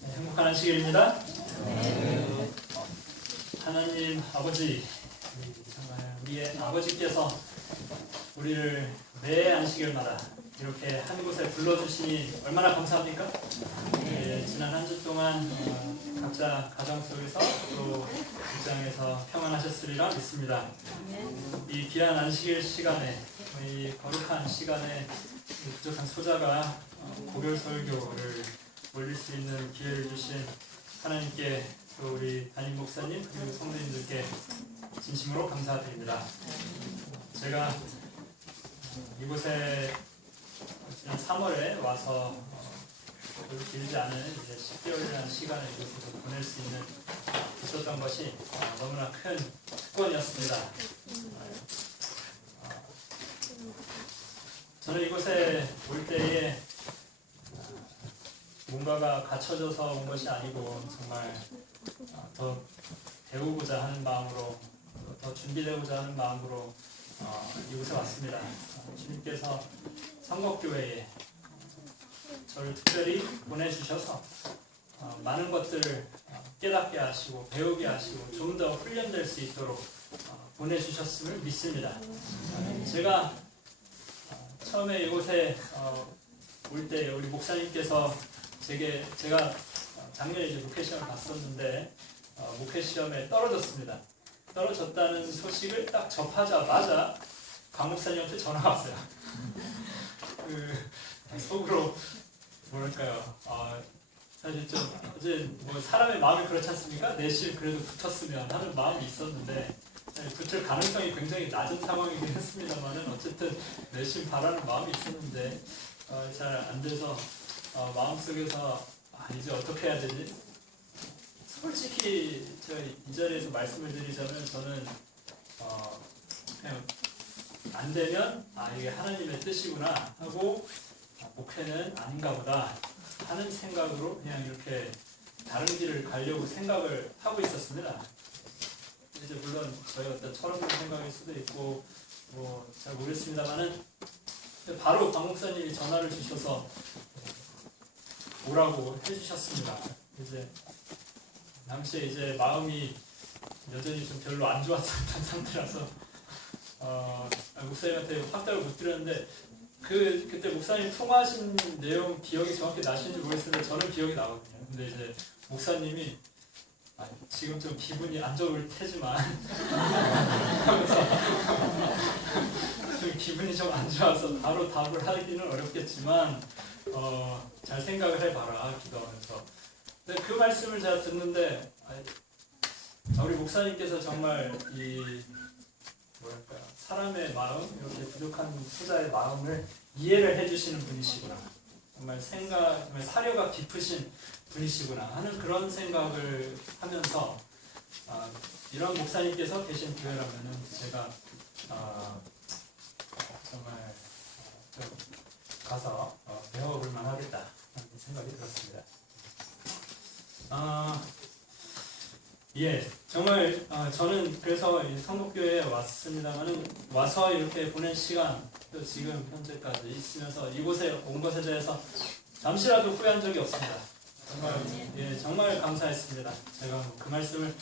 네, 행복한 안식일입니다. 하나님 아버지, 정말 우리의 아버지께서 우리를 매 안식일마다 이렇게 한 곳에 불러주시니 얼마나 감사합니까? 예, 지난 한 주 동안 어, 각자 가정 속에서 또 직장에서 평안하셨으리라 믿습니다. 이 귀한 안식일 시간에 이 거룩한 시간에 이 부족한 소자가 어, 고별 설교를 올릴 수 있는 기회를 주신 하나님께 또 우리 담임 목사님 그리고 성도님들께 진심으로 감사드립니다. 제가 이곳에 지난 3월에 와서 어, 별로 길지 않은 이제 10개월이라는 시간을 이곳에서 보낼 수 있는 있었던 것이 어, 너무나 큰 특권이었습니다. 어, 저는 이곳에 올 때에 어, 뭔가가 갖춰져서 온 것이 아니고 정말 어, 더 배우고자 하는 마음으로 더 준비되고자 하는 마음으로 어, 이곳에 왔습니다. 어, 주님께서 성곡교회에 저를 특별히 보내주셔서 어, 많은 것들을 어, 깨닫게 하시고 배우게 하시고 좀 더 훈련될 수 있도록 어, 보내주셨음을 믿습니다. 어, 제가 어, 처음에 이곳에 어, 올때 우리 목사님께서 제게 제가 어, 작년에 이제 목회 시험을 봤었는데 어, 목회 시험에 떨어졌습니다. 떨어졌다는 소식을 딱 접하자마자 강 목사님한테 전화 왔어요. 그 속으로 뭐랄까요? 어, 사실 좀 어제 뭐 사람의 마음이 그렇지 않습니까? 내심 그래도 붙었으면 하는 마음이 있었는데 네, 붙을 가능성이 굉장히 낮은 상황이긴 했습니다만은 어쨌든 내심 바라는 마음이 있었는데 어, 잘안 돼서 어, 마음속에서 아, 이제 어떻게 해야 되지? 솔직히 제가 이 자리에서 말씀을 드리자면 저는 어, 그냥 안 되면 아 이게 하나님의 뜻이구나 하고 아, 목회는 아닌가 보다 하는 생각으로 그냥 이렇게 다른 길을 가려고 생각을 하고 있었습니다. 이제 물론 저희 어떤 철없는 생각일 수도 있고 뭐 잘 모르겠습니다만은 바로 박 목사님이 전화를 주셔서 오라고 해주셨습니다. 이제 당시에 이제 마음이 여전히 좀 별로 안 좋았던 상태라서 어, 목사님한테 확답을 못 드렸는데 그 그때 목사님 통화하신 내용 기억이 정확히 나시는지 모르겠는데 저는 기억이 나거든요. 근데 이제 목사님이 아, 지금 좀 기분이 안 좋을 테지만 좀 기분이 좀 안 좋아서 바로 답을 하기는 어렵겠지만 어, 잘 생각을 해봐라 기도하면서. 근데 그 말씀을 제가 듣는데 아, 우리 목사님께서 정말 이 뭐랄까요 사람의 마음 이렇게 부족한 소자의 마음을 이해를 해주시는 분이시구나 정말 생각 정말 사려가 깊으신 분이시구나 하는 그런 생각을 하면서 아, 이런 목사님께서 계신 교회라면은 제가 아, 정말 가서 어, 배워볼 만하겠다 하는 생각이 들었습니다. 아, 예, 정말 아, 저는 그래서 이 성목교회에 왔습니다만은 와서 이렇게 보낸 시간 또 지금 현재까지 있으면서 이곳에 온 것에 대해서 잠시라도 후회한 적이 없습니다. 정말 예, 정말 감사했습니다. 제가 뭐그 말씀을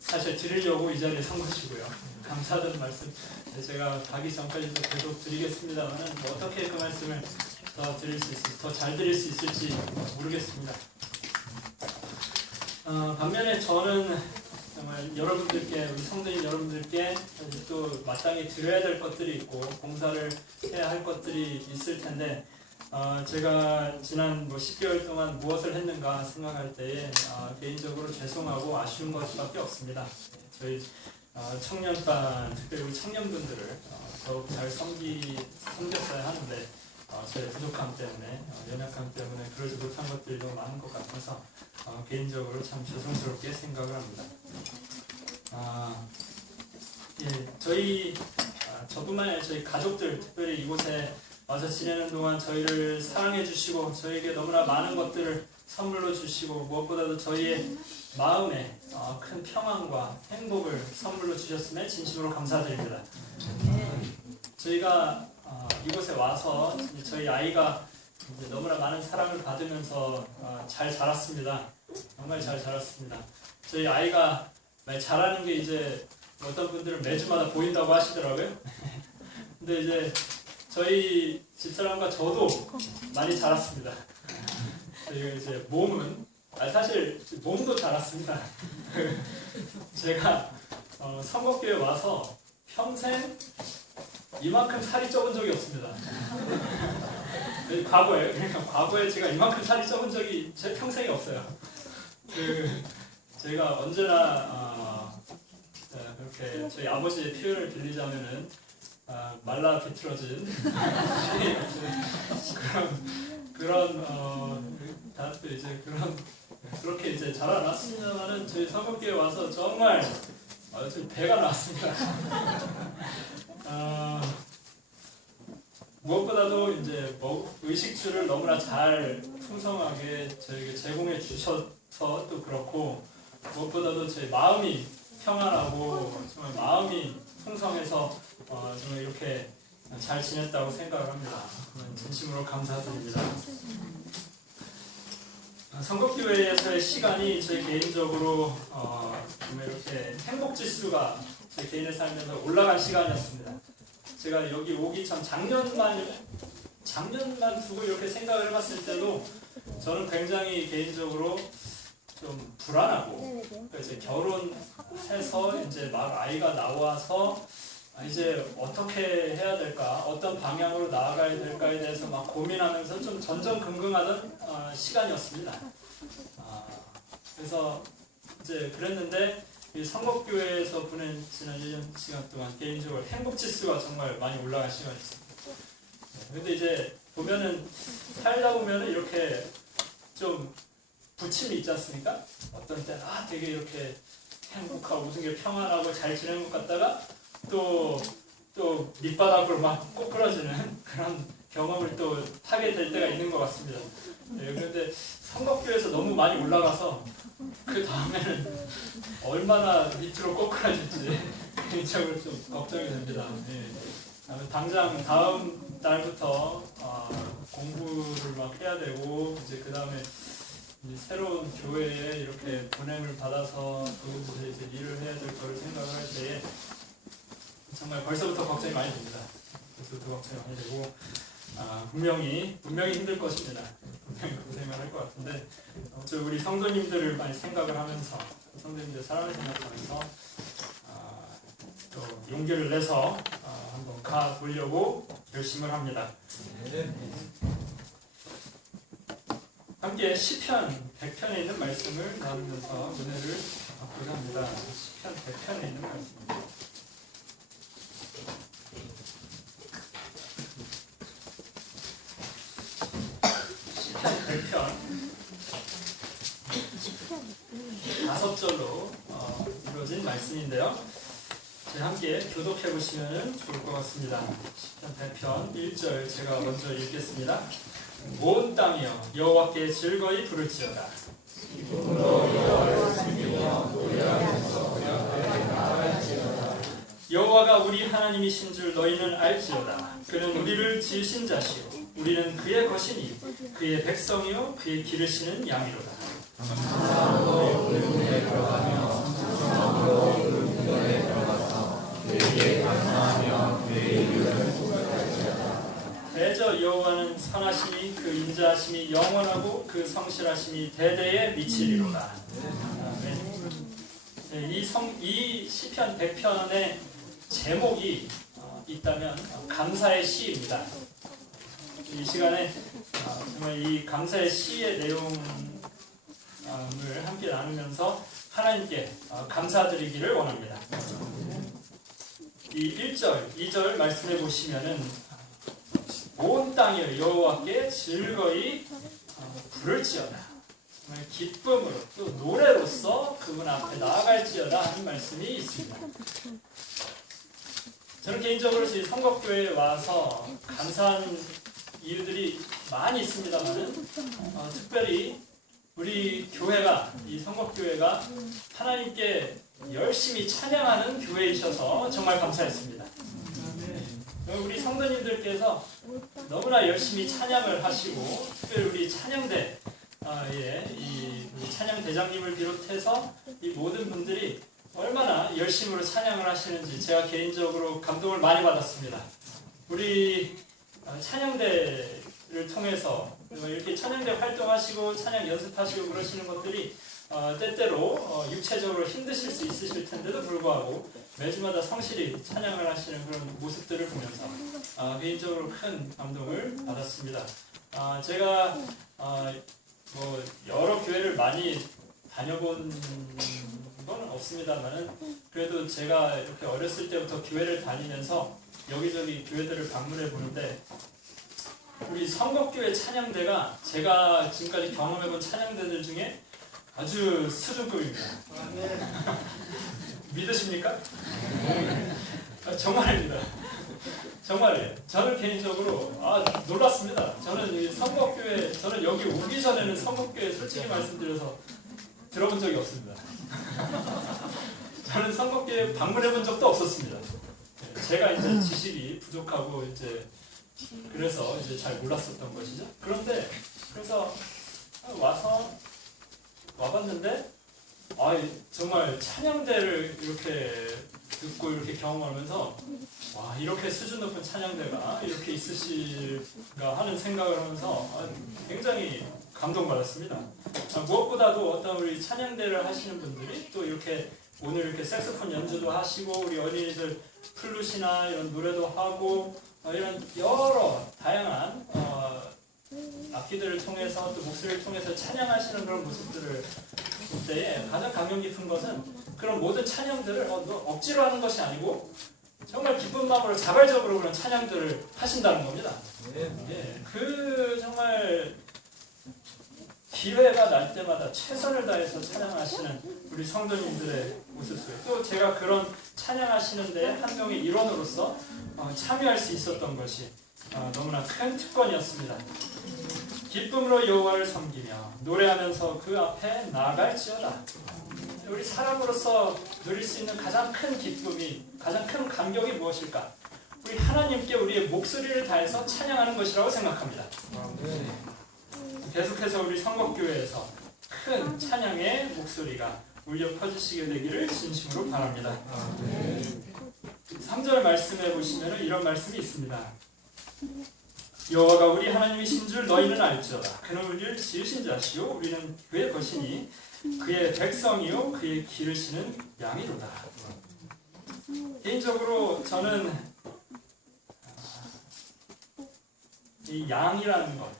사실 드리려고 이 자리에 선 것이고요. 감사하다는 말씀 제가 가기 전까지도 계속 드리겠습니다만은 뭐 어떻게 그 말씀을 더 드릴 수 있을지 더 잘 드릴 수 있을지 모르겠습니다. 어, 반면에 저는 정말 여러분들께 우리 성도님 여러분들께 또 마땅히 드려야 될 것들이 있고 공사를 해야 할 것들이 있을 텐데 어, 제가 지난 뭐 10개월 동안 무엇을 했는가 생각할 때에 어, 개인적으로 죄송하고 아쉬운 것밖에 없습니다. 저희 어, 청년반 특별히 청년분들을 어, 더욱 잘 섬기 섬겼어야 하는데 어, 저의 부족함 때문에 어, 연약함 때문에 그러지 못한 것들도 많은 것 같아서 어, 개인적으로 참 죄송스럽게 생각을 합니다. 아, 예, 저희 아, 저뿐만 아니라 저희 가족들 특별히 이곳에 와서 지내는 동안 저희를 사랑해 주시고 저에게 너무나 많은 것들을 선물로 주시고 무엇보다도 저희의 마음에 어, 큰 평안과 행복을 선물로 주셨음에 진심으로 감사드립니다. 저희가 어, 이곳에 와서 저희 아이가 너무나 많은 사랑을 받으면서 어, 잘 자랐습니다. 정말 잘 자랐습니다. 저희 아이가 많이 자라는 게 이제 어떤 분들은 매주마다 보인다고 하시더라고요. 근데 이제 저희 집사람과 저도 많이 자랐습니다. 저희가 이제 몸은 아 사실 몸도 자랐습니다. 제가 어, 성곡교회 와서 평생 이만큼 살이 쪄본 적이 없습니다. 네, 과거에 그러니까 과거에 제가 이만큼 살이 쪄본 적이 제 평생에 없어요. 그 제가 언제나 어, 네, 그렇게 저희 아버지의 표현을 빌리자면은 아, 말라 비틀어진 그런 그런 어, 다또 이제 그런 그렇게 이제 자라났습니다만은 저희 성곡교회 와서 정말 아, 좀 배가 나왔습니다. 아, 무엇보다도 이제 뭐 의식주를 너무나 잘 풍성하게 저에게 제공해 주셔서 또 그렇고 무엇보다도 제 마음이 평안하고 정말 마음이 풍성해서 어, 정말 이렇게 잘 지냈다고 생각을 합니다. 진심으로 감사드립니다. 아, 선거교회에서의 시간이 제 개인적으로 어, 정말 이렇게 행복 지수가 제 개인의 삶에서 올라간 시간이었습니다. 제가 여기 오기 전 작년만 작년만 두고 이렇게 생각을 해봤을 때도 저는 굉장히 개인적으로 좀 불안하고 그러니까 이제 결혼해서 이제 막 아이가 나와서 아, 이제 어떻게 해야 될까 어떤 방향으로 나아가야 될까에 대해서 막 고민하면서 좀 전전긍긍하던 어, 시간이었습니다. 아, 그래서 이제 그랬는데 이 성곡교회에서 보낸 지난 1년 시간 동안 개인적으로 행복 지수가 정말 많이 올라간 시간이었습니다. 네, 근데 이제 보면은 살다 보면은 이렇게 좀 부침이 있지 않습니까? 어떤 때는 아 되게 이렇게 행복하고 무슨 게 평안하고 잘 지내는 것 같다가 또 또 밑바닥으로 막 꼬꾸라지는 그런 경험을 또 하게 될 때가 있는 것 같습니다. 네, 그런데 성곽교에서 너무 많이 올라가서 그 다음에는 얼마나 밑으로 꼬꾸라질지 개인적으로 좀 걱정이 됩니다. 네. 아, 당장 다음 달부터 아, 공부를 막 해야 되고 이제 그 다음에 새로운 교회에 이렇게 보냄을 받아서 그곳에서 이제 일을 해야 될 거를 생각을 할 때에 정말 벌써부터 걱정이 많이 됩니다. 벌써부터 걱정이 많이 되고 아, 분명히 분명히 힘들 것입니다. 분명히 고생을 할 것 같은데 어째 우리 성도님들을 많이 생각을 하면서 성도님들 사랑을 생각하면서 아, 또 용기를 내서 아, 한번 가 보려고 결심을 합니다. 함께 시편 100편에 있는 말씀을 나누면서 은혜를 받고자 합니다. 시편 100편에 있는 말씀입니다. 시편 100편 다섯 절로 어, 이루어진 말씀인데요. 저희 함께 교독해 보시면 좋을 것 같습니다. 시편 100편 1절 제가 먼저 읽겠습니다. 온 땅이여 여호와께 즐거이 부를지어다. 여호와가 우리 하나님이신 줄 너희는 알지어다. 그는 우리를 지으신 자시요 우리는 그의 것이니 그의 백성이요 그의 기르시는 양이로다. 대저 여호와는 선하심이 그 인자하심이 영원하고 그 성실하심이 대대에 미치리로다. 아멘. 네, 이, 성, 이 시편 100편의 제목이 어, 있다면 감사의 시입니다. 이 시간에 어, 정말 이 감사의 시의 내용을 함께 나누면서 하나님께 어, 감사드리기를 원합니다. 이 1절, 2절 말씀해 보시면은 온 땅이 여호와께 즐거이 어, 부를지어다. 정말 기쁨으로 또 노래로서 그분 앞에 나아갈지어다 하는 말씀이 있습니다. 저는 개인적으로 저희 성곽교회에 와서 감사한 이유들이 많이 있습니다만 어, 특별히 우리 교회가 이 성곽교회가 하나님께 열심히 찬양하는 교회이셔서 정말 감사했습니다. 우리 성도님들께서 너무나 열심히 찬양을 하시고 특별히 우리 찬양대 아, 예, 이 우리 찬양 대장님을 비롯해서 이 모든 분들이 얼마나 열심으로 찬양을 하시는지 제가 개인적으로 감동을 많이 받았습니다. 우리 아, 찬양대를 통해서 이렇게 찬양대 활동하시고 찬양 연습하시고 그러시는 것들이 어, 때때로 어, 육체적으로 힘드실 수 있으실 텐데도 불구하고 매주마다 성실히 찬양을 하시는 그런 모습들을 보면서 아, 개인적으로 큰 감동을 받았습니다. 아, 제가 아, 뭐 여러 교회를 많이 다녀본 건 없습니다만은 그래도 제가 이렇게 어렸을 때부터 교회를 다니면서 여기저기 교회들을 방문해 보는데 우리 성곡교회 찬양대가 제가 지금까지 경험해본 찬양대들 중에 아주 수준급입니다. 믿으십니까? 아, 정말입니다. 정말이에요. 저는 개인적으로 아 놀랐습니다. 저는 이 성곡교회 저는 여기 오기 전에는 성곡교회 솔직히 말씀드려서 들어본 적이 없습니다. 저는 성곡교회 방문해 본 적도 없었습니다. 제가 이제 지식이 부족하고 이제 그래서 이제 잘 몰랐었던 것이죠. 그런데 그래서 와서 와봤는데 아 정말 찬양대를 이렇게 듣고 이렇게 경험하면서 와 이렇게 수준 높은 찬양대가 이렇게 있으실까 하는 생각을 하면서 아, 굉장히 감동받았습니다. 아, 무엇보다도 어떤 우리 찬양대를 하시는 분들이 또 이렇게 오늘 이렇게 색소폰 연주도 하시고 우리 어린이들 플룻이나 이런 노래도 하고 어, 이런 여러 다양한 어, 악기들을 통해서 또 목소리를 통해서 찬양하시는 그런 모습들을 볼 때에 가장 감명 깊은 것은 그런 모든 찬양들을 어, 너 억지로 하는 것이 아니고 정말 기쁜 마음으로 자발적으로 그런 찬양들을 하신다는 겁니다. 예, 그 정말 기회가 날 때마다 최선을 다해서 찬양하시는 우리 성도님들의 모습 속에 또 제가 그런 찬양하시는데 한 명의 일원으로서 어, 참여할 수 있었던 것이 어, 너무나 큰 특권이었습니다. 기쁨으로 여호와를 섬기며 노래하면서 그 앞에 나아갈지어다. 우리 사람으로서 누릴 수 있는 가장 큰 기쁨이 가장 큰 감격이 무엇일까? 우리 하나님께 우리의 목소리를 다해서 찬양하는 것이라고 생각합니다. 계속해서 우리 성곡교회에서 큰 찬양의 목소리가 울려 퍼지시게 되기를 진심으로 바랍니다. 3절 말씀해 보시면 이런 말씀이 있습니다. 여호와가 우리 하나님이신 줄 너희는 알지어다. 그는 우리를 지으신 자시요 우리는 그의 것이니 그의 백성이요 그의 기르시는 양이로다. 개인적으로 저는 이 양이라는 것,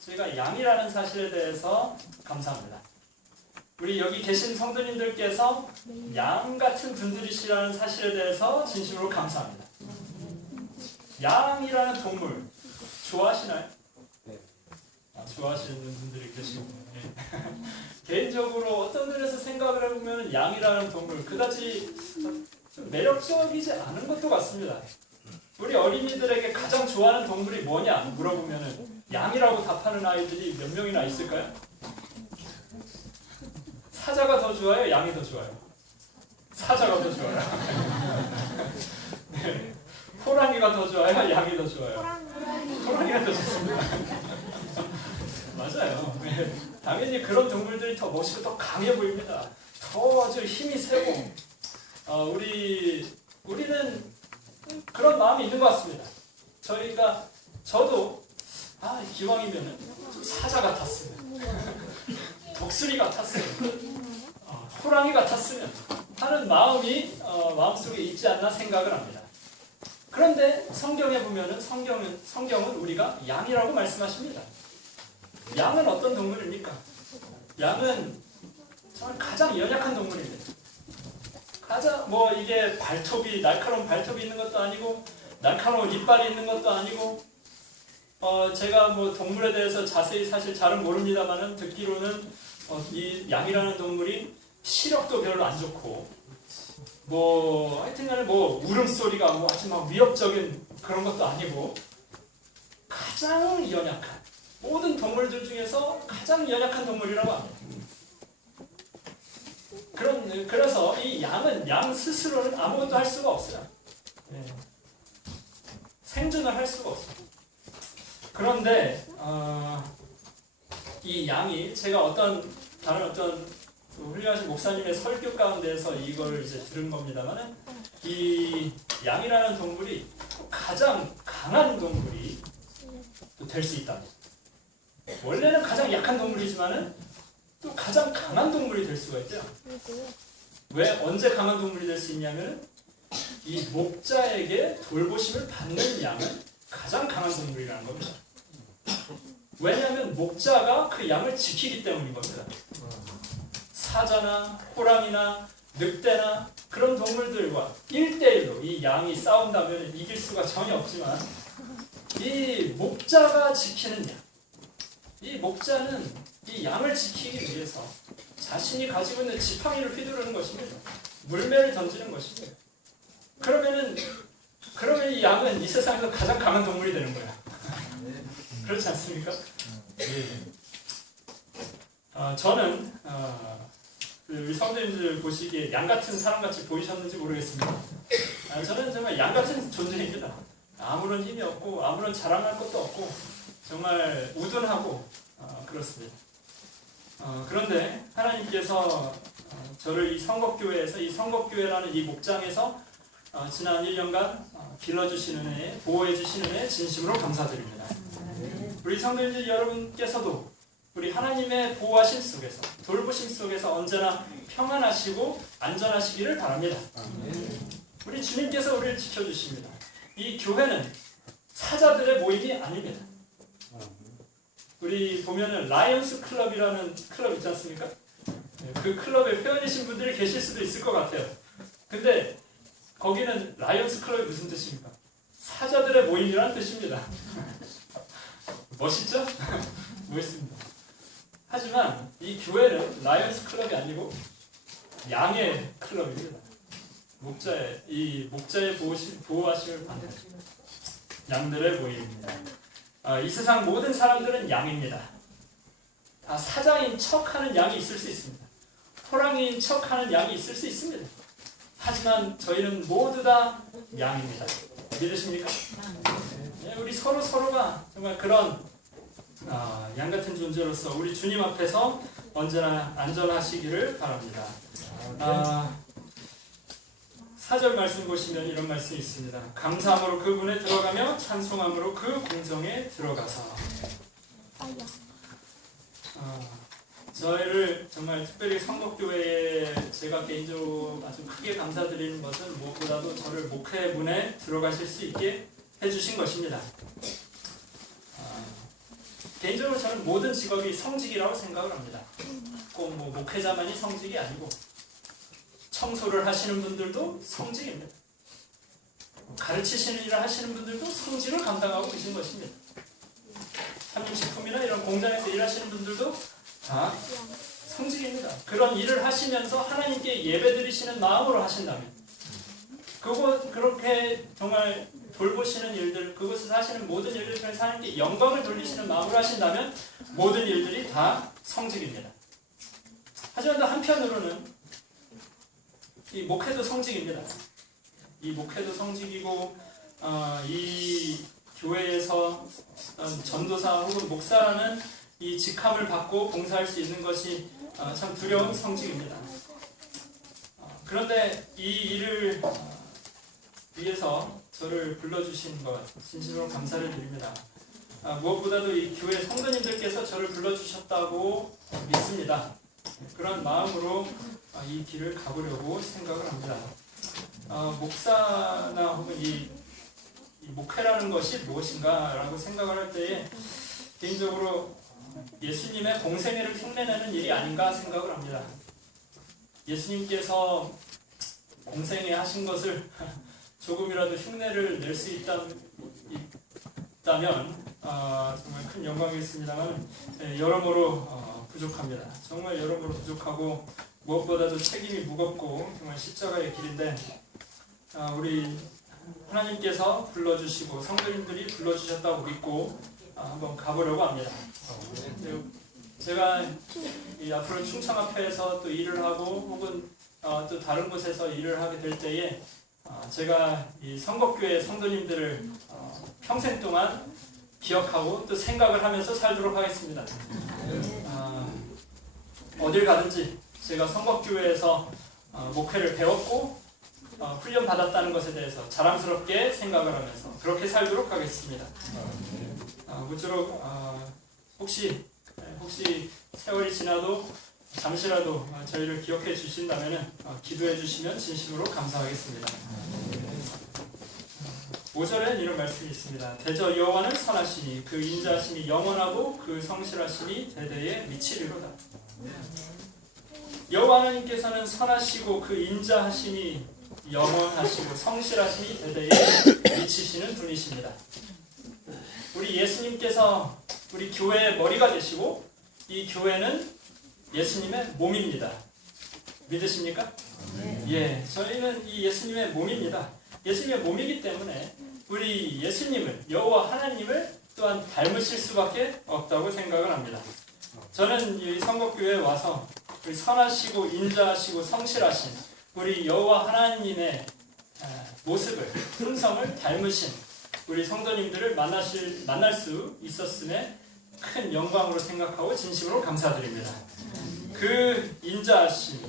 제가 양이라는 사실에 대해서 감사합니다. 우리 여기 계신 성도님들께서 양 같은 분들이시라는 사실에 대해서 진심으로 감사합니다. 양이라는 동물 좋아하시나요? 네. 아, 좋아하시는 분들이 계시고 네. 개인적으로 어떤 면에서 생각을 해보면 양이라는 동물 그다지 좀 매력적이지 않은 것도 같습니다. 우리 어린이들에게 가장 좋아하는 동물이 뭐냐 물어보면은 양이라고 답하는 아이들이 몇 명이나 있을까요? 사자가 더 좋아요? 양이 더 좋아요? 사자가 더 좋아요. 네. 호랑이가 더 좋아요? 양이 더 좋아요? 호랑이가 더 좋습니다. 맞아요. 네. 당연히 그런 동물들이 더 멋있고 더 강해 보입니다. 더 아주 힘이 세고 어, 우리 우리는 그런 마음이 있는 것 같습니다. 저희가 저도 아 기왕이면은 좀 사자 같았으면 독수리 같았으면 어, 호랑이 같았으면 하는 마음이 어, 마음속에 있지 않나 생각을 합니다. 그런데 성경에 보면은 성경은 성경은 우리가 양이라고 말씀하십니다. 양은 어떤 동물입니까? 양은 정말 가장 연약한 동물입니다. 가장 뭐 이게 발톱이 날카로운 발톱이 있는 것도 아니고 날카로운 이빨이 있는 것도 아니고 어 제가 뭐 동물에 대해서 자세히 사실 잘은 모릅니다만은 듣기로는 어, 이 양이라는 동물이 시력도 별로 안 좋고 뭐 하여튼간에 뭐 울음소리가 뭐 아주 막 위협적인 그런 것도 아니고 가장 연약한 모든 동물들 중에서 가장 연약한 동물이라고 합니다. 그런 그래서 이 양은 양 스스로는 아무것도 할 수가 없어요. 예. 생존을 할 수가 없어요. 그런데 어, 이 양이 제가 어떤 다른 어떤 그 훌륭하신 목사님의 설교 가운데서 이걸 이제 들은 겁니다만은 이 양이라는 동물이 가장 강한 동물이 될 수 있다. 원래는 가장 약한 동물이지만은 또 가장 강한 동물이 될 수가 있대요. 왜 언제 강한 동물이 될 수 있냐면 이 목자에게 돌보심을 받는 양은 가장 강한 동물이라는 겁니다. 왜냐하면 목자가 그 양을 지키기 때문인 겁니다. 사자나 호랑이나 늑대나 그런 동물들과 1대1로 이 양이 싸운다면 이길 수가 전혀 없지만 이 목자가 지키는 양, 이 목자는 이 양을 지키기 위해서 자신이 가지고 있는 지팡이를 휘두르는 것입니다. 물매를 던지는 것입니다. 그러면은 그러면 이 양은 이 세상에서 가장 강한 동물이 되는 거야. 그렇지 않습니까? 어, 저는 어, 그 우리 성도님들 보시기에 양 같은 사람 같이 보이셨는지 모르겠습니다. 아, 저는 정말 양 같은 존재입니다. 아무런 힘이 없고 아무런 자랑할 것도 없고 정말 우둔하고 어, 그렇습니다. 어, 그런데 하나님께서 어, 저를 이 성곡교회에서 이 성곡교회라는 이 목장에서 어, 지난 1년간 어, 길러주시는 애, 보호해주시는 애 진심으로 감사드립니다. 우리 성도님들 여러분께서도 우리 하나님의 보호하심 속에서 돌보심 속에서 언제나 평안하시고 안전하시기를 바랍니다. 우리 주님께서 우리를 지켜주십니다. 이 교회는 사자들의 모임이 아닙니다. 우리 보면은 라이언스 클럽이라는 클럽 있지 않습니까? 네, 그 클럽에 회원이신 분들이 계실 수도 있을 것 같아요. 근데 거기는 라이언스 클럽이 무슨 뜻입니까? 사자들의 모임이라는 뜻입니다. 멋있죠? 멋있습니다. 하지만 이 교회는 라이언스 클럽이 아니고 양의 클럽입니다. 목자의 이 목자의 보호시, 보호하심을 받는 양들의 모임입니다. 아, 이 세상 모든 사람들은 양입니다. 다 사자인 척하는 양이 있을 수 있습니다. 호랑이인 척하는 양이 있을 수 있습니다. 하지만 저희는 모두 다 양입니다. 믿으십니까? 네, 우리 서로 서로가 정말 그런 아, 양 같은 존재로서 우리 주님 앞에서 언제나 안전하시기를 바랍니다. 아, 사절 말씀 보시면 이런 말씀이 있습니다. 감사함으로 그분에 들어가며 찬송함으로 그 공정에 들어가서 아, 저희를 정말 특별히 성목교회에 제가 개인적으로 아주 크게 감사드리는 것은 무엇보다도 저를 목회 문에 들어가실 수 있게 해주신 것입니다. 아, 개인적으로 저는 모든 직업이 성직이라고 생각을 합니다. 꼭 뭐 목회자만이 성직이 아니고 청소를 하시는 분들도 성직입니다. 가르치시는 일을 하시는 분들도 성직을 감당하고 계신 것입니다. 삼림식품이나 이런 공장에서 일하시는 분들도 다 성직입니다. 그런 일을 하시면서 하나님께 예배드리시는 마음으로 하신다면 그곳 그렇게 정말 돌보시는 일들 그곳에서 하시는 모든 일들 통해서 하나님께 영광을 돌리시는 마음으로 하신다면 모든 일들이 다 성직입니다. 하지만 또 한편으로는 이 목회도 성직입니다. 이 목회도 성직이고 어, 이 교회에서 어떤 전도사 혹은 목사라는 이 직함을 받고 봉사할 수 있는 것이 어, 참 두려운 성직입니다. 어, 그런데 이 일을 어, 위해서 저를 불러주신 것 진심으로 감사를 드립니다. 아, 무엇보다도 이 교회 성도님들께서 저를 불러주셨다고 믿습니다. 그런 마음으로 아, 이 길을 가보려고 생각을 합니다. 아, 목사나 혹은 이, 이 목회라는 것이 무엇인가라고 생각을 할 때에 개인적으로 예수님의 공생애를 흉내내는 일이 아닌가 생각을 합니다. 예수님께서 공생애 하신 것을 조금이라도 흉내를 낼 수 있다 면 아, 정말 큰 영광이겠습니다만 예, 여러모로 어, 부족합니다. 정말 여러모로 부족하고 무엇보다도 책임이 무겁고 정말 십자가의 길인데 아, 우리 하나님께서 불러주시고 성도님들이 불러주셨다고 믿고 아, 한번 가보려고 합니다. 네, 제가 이 앞으로 충청 앞에서 또 일을 하고 혹은 어, 또 다른 곳에서 일을 하게 될 때에 어, 제가 이 성곡교회 성도님들을 어, 평생 동안 기억하고 또 생각을 하면서 살도록 하겠습니다. 어, 어딜 가든지 제가 성곡교회에서 어, 목회를 배웠고 어, 훈련 받았다는 것에 대해서 자랑스럽게 생각을 하면서 그렇게 살도록 하겠습니다. 어, 무쪼록 어, 혹시 네, 혹시 세월이 지나도 잠시라도 어, 저희를 기억해 주신다면 기도해 주시면 진심으로 감사하겠습니다. 5절엔 이런 말씀이 있습니다. 대저 여호와는 선하시니 그 인자하심이 영원하고 그 성실하심이 대대에 미치리로다. 여호와 하나님께서는 선하시고 그 인자하심이 영원하시고 성실하심이 대대에 미치시는 분이십니다. 우리 예수님께서 우리 교회의 머리가 되시고 이 교회는 예수님의 몸입니다. 믿으십니까? 예, 저희는 이 예수님의 몸입니다. 예수님의 몸이기 때문에 우리 예수님을 여호와 하나님을 또한 닮으실 수밖에 없다고 생각을 합니다. 저는 이 성곡교회에 와서 우리 선하시고 인자하시고 성실하신 우리 여호와 하나님의 모습을 품성을 닮으신 우리 성도님들을 만나실 만날 수 있었음에 큰 영광으로 생각하고 진심으로 감사드립니다. 그 인자하심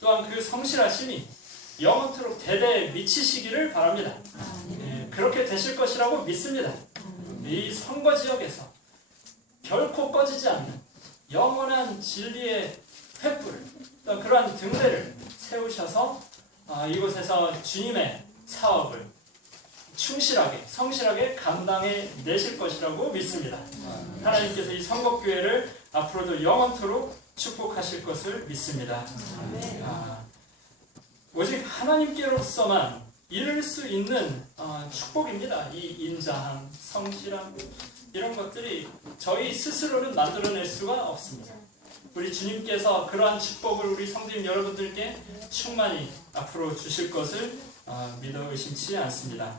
또한 그 성실하심이 영원토록 대대에 미치시기를 바랍니다. 예, 그렇게 되실 것이라고 믿습니다. 이 선거 지역에서 결코 꺼지지 않는 영원한 진리의 횃불, 그러한 등대를 세우셔서 아, 이곳에서 주님의 사업을 충실하게, 성실하게 감당해 내실 것이라고 믿습니다. 하나님께서 이 선곡교회를 앞으로도 영원토록 축복하실 것을 믿습니다. 아, 오직 하나님께로서만 이룰 수 있는 어, 축복입니다. 이 인자함, 성실함 이런 것들이 저희 스스로는 만들어낼 수가 없습니다. 우리 주님께서 그러한 축복을 우리 성도님 여러분들께 충만히 앞으로 주실 것을 어, 믿어 의심치 않습니다.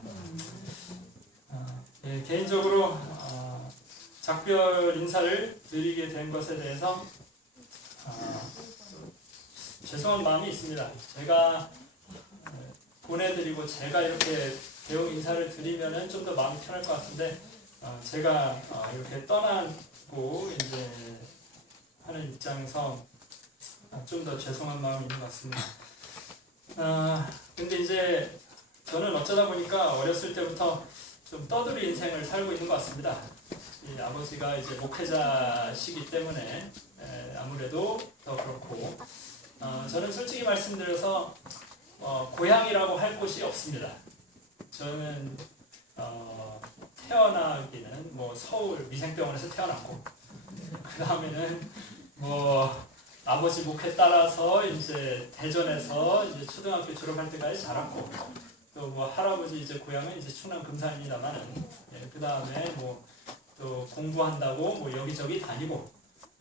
어, 예, 개인적으로 어, 작별 인사를 드리게 된 것에 대해서 어, 죄송한 마음이 있습니다. 제가 어, 보내드리고 제가 이렇게 대응 인사를 드리면은 좀더 마음이 편할 것 같은데 어, 제가 어, 이렇게 떠나고 이제 하는 입장에서 좀 더 죄송한 마음이 있는 것 같습니다. 아, 근데 이제 저는 어쩌다 보니까 어렸을 때부터 좀 떠돌이 인생을 살고 있는 것 같습니다. 아버지가 이제 목회자시기 때문에 에, 아무래도 더 그렇고 어, 저는 솔직히 말씀드려서 어, 고향이라고 할 곳이 없습니다. 저는 어, 태어나기는 뭐 서울 미생병원에서 태어났고 그 다음에는 뭐 아버지 목회 따라서 이제 대전에서 이제 초등학교 졸업할 때까지 자랐고 또 뭐 할아버지 이제 고향은 이제 충남 금산입니다만은 예, 그 다음에 뭐 또 공부한다고 뭐 여기저기 다니고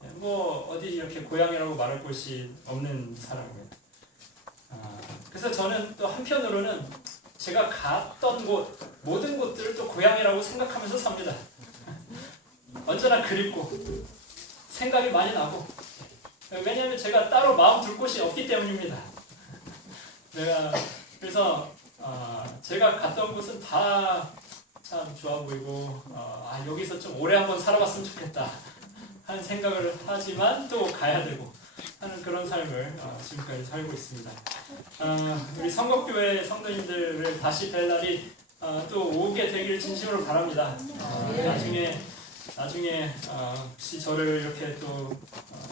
예, 뭐 어디 이렇게 고향이라고 말할 곳이 없는 사람이에요. 아, 그래서 저는 또 한편으로는 제가 갔던 곳 모든 곳들을 또 고향이라고 생각하면서 삽니다. 언제나 그립고 생각이 많이 나고 왜냐하면 제가 따로 마음 둘 곳이 없기 때문입니다. 내가 그래서 어, 제가 갔던 곳은 다 참 좋아 보이고 어, 아 여기서 좀 오래 한번 살아봤으면 좋겠다 하는 생각을 하지만 또 가야 되고 하는 그런 삶을 어, 지금까지 살고 있습니다. 어, 우리 성곡교회 성도님들을 다시 뵐 날이 어, 또 오게 되기를 진심으로 바랍니다. 어, 나중에 나중에 어, 혹시 저를 이렇게 또 어,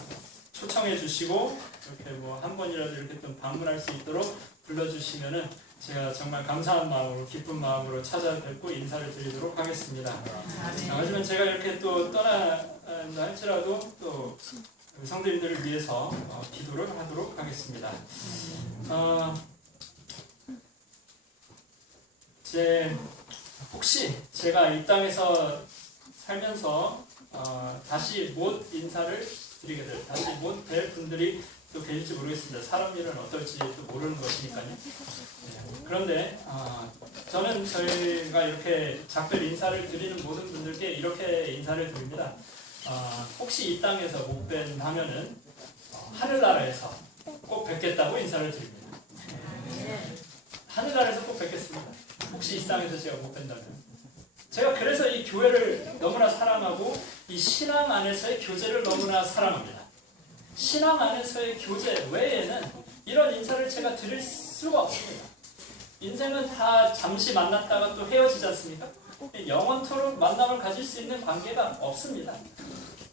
초청해 주시고 이렇게 뭐 한 번이라도 이렇게 좀 방문할 수 있도록 불러주시면은 제가 정말 감사한 마음으로 기쁜 마음으로 찾아뵙고 인사를 드리도록 하겠습니다. 아, 하지만 제가 이렇게 또 떠나 할지라도 또 성도님들을 위해서 어, 기도를 하도록 하겠습니다. 어, 제 혹시 제가 이 땅에서 살면서 어, 다시 못 인사를 드리게 될, 다시 못뵐 분들이 또 계실지 모르겠습니다. 사람 일은 어떨지 또 모르는 것이니까요. 네. 그런데 어, 저는 저희가 이렇게 작별 인사를 드리는 모든 분들께 이렇게 인사를 드립니다. 어, 혹시 이 땅에서 못 뵌다면은 어, 하늘나라에서 꼭 뵙겠다고 인사를 드립니다. 하늘나라에서 꼭 뵙겠습니다. 혹시 이 땅에서 제가 못 뵌다면. 제가 그래서 이 교회를 너무나 사랑하고 이 신앙 안에서의 교제를 너무나 사랑합니다. 신앙 안에서의 교제 외에는 이런 인사를 제가 드릴 수가 없습니다. 인생은 다 잠시 만났다가 또 헤어지지 않습니까? 영원토록 만남을 가질 수 있는 관계가 없습니다.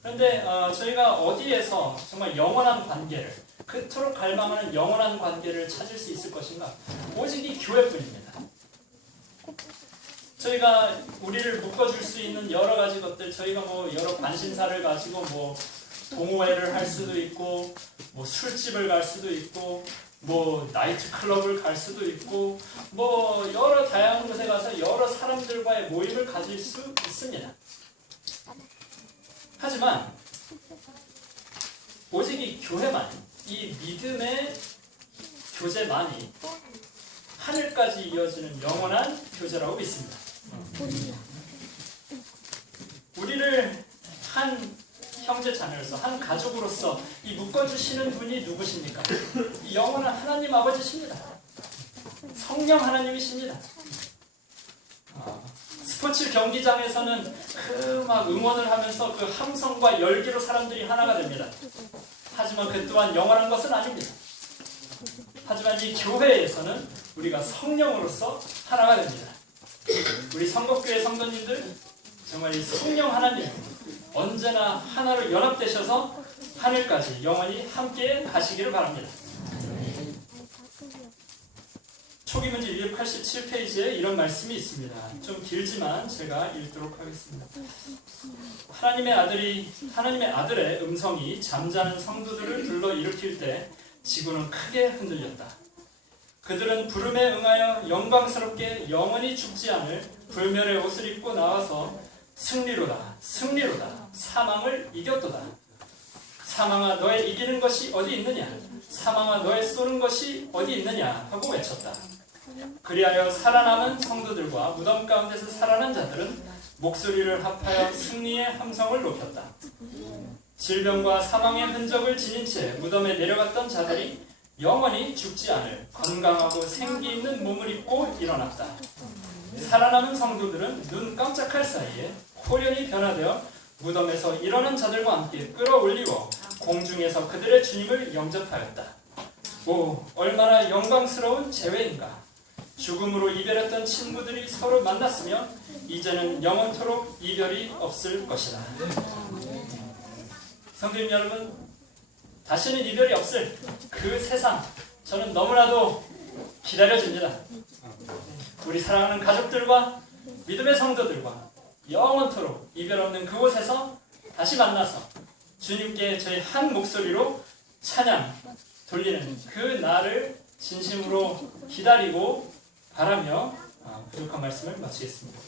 그런데 어, 저희가 어디에서 정말 영원한 관계를 그토록 갈망하는 영원한 관계를 찾을 수 있을 것인가? 오직 이 교회뿐입니다. 저희가 우리를 묶어줄 수 있는 여러 가지 것들, 저희가 뭐 여러 관심사를 가지고 뭐 동호회를 할 수도 있고, 뭐 술집을 갈 수도 있고, 뭐 나이트 클럽을 갈 수도 있고, 뭐 여러 다양한 곳에 가서 여러 사람들과의 모임을 가질 수 있습니다. 하지만 오직 이 교회만, 이 믿음의 교제만이 하늘까지 이어지는 영원한 교제라고 믿습니다. 우리를 한 형제 자매로서 한 가족으로서 이 묶어주시는 분이 누구십니까? 이 영원한 하나님 아버지십니다. 성령 하나님이십니다. 아, 스포츠 경기장에서는 그 막 응원을 하면서 그 함성과 열기로 사람들이 하나가 됩니다. 하지만 그 또한 영원한 것은 아닙니다. 하지만 이 교회에서는 우리가 성령으로서 하나가 됩니다. 우리 성곡교회 성도님들 정말 이 성령 하나님 언제나 하나로 연합되셔서 하늘까지 영원히 함께 가시기를 바랍니다. 초기 문제 287페이지에 이런 말씀이 있습니다. 좀 길지만 제가 읽도록 하겠습니다. 하나님의 아들이 하나님의 아들의 음성이 잠자는 성도들을 불러 일으킬 때 지구는 크게 흔들렸다. 그들은 부름에 응하여 영광스럽게 영원히 죽지 않을 불멸의 옷을 입고 나와서 승리로다, 승리로다, 사망을 이겼도다. 사망아 너의 이기는 것이 어디 있느냐? 사망아 너의 쏘는 것이 어디 있느냐? 하고 외쳤다. 그리하여 살아남은 성도들과 무덤 가운데서 살아난 자들은 목소리를 합하여 승리의 함성을 높였다. 질병과 사망의 흔적을 지닌 채 무덤에 내려갔던 자들이 영원히 죽지 않을 건강하고 생기 있는 몸을 입고 일어났다. 살아남은 성도들은 눈 깜짝할 사이에 호련히 변화되어 무덤에서 일어난 자들과 함께 끌어올리고 공중에서 그들의 주님을 영접하였다. 오, 얼마나 영광스러운 재회인가. 죽음으로 이별했던 친구들이 서로 만났으며 이제는 영원토록 이별이 없을 것이다. 성도님 여러분, 다시는 이별이 없을 그 세상 저는 너무나도 기다려집니다. 우리 사랑하는 가족들과 믿음의 성도들과 영원토록 이별 없는 그곳에서 다시 만나서 주님께 저희 한 목소리로 찬양 돌리는 그 날을 진심으로 기다리고 바라며 아, 부족한 말씀을 마치겠습니다.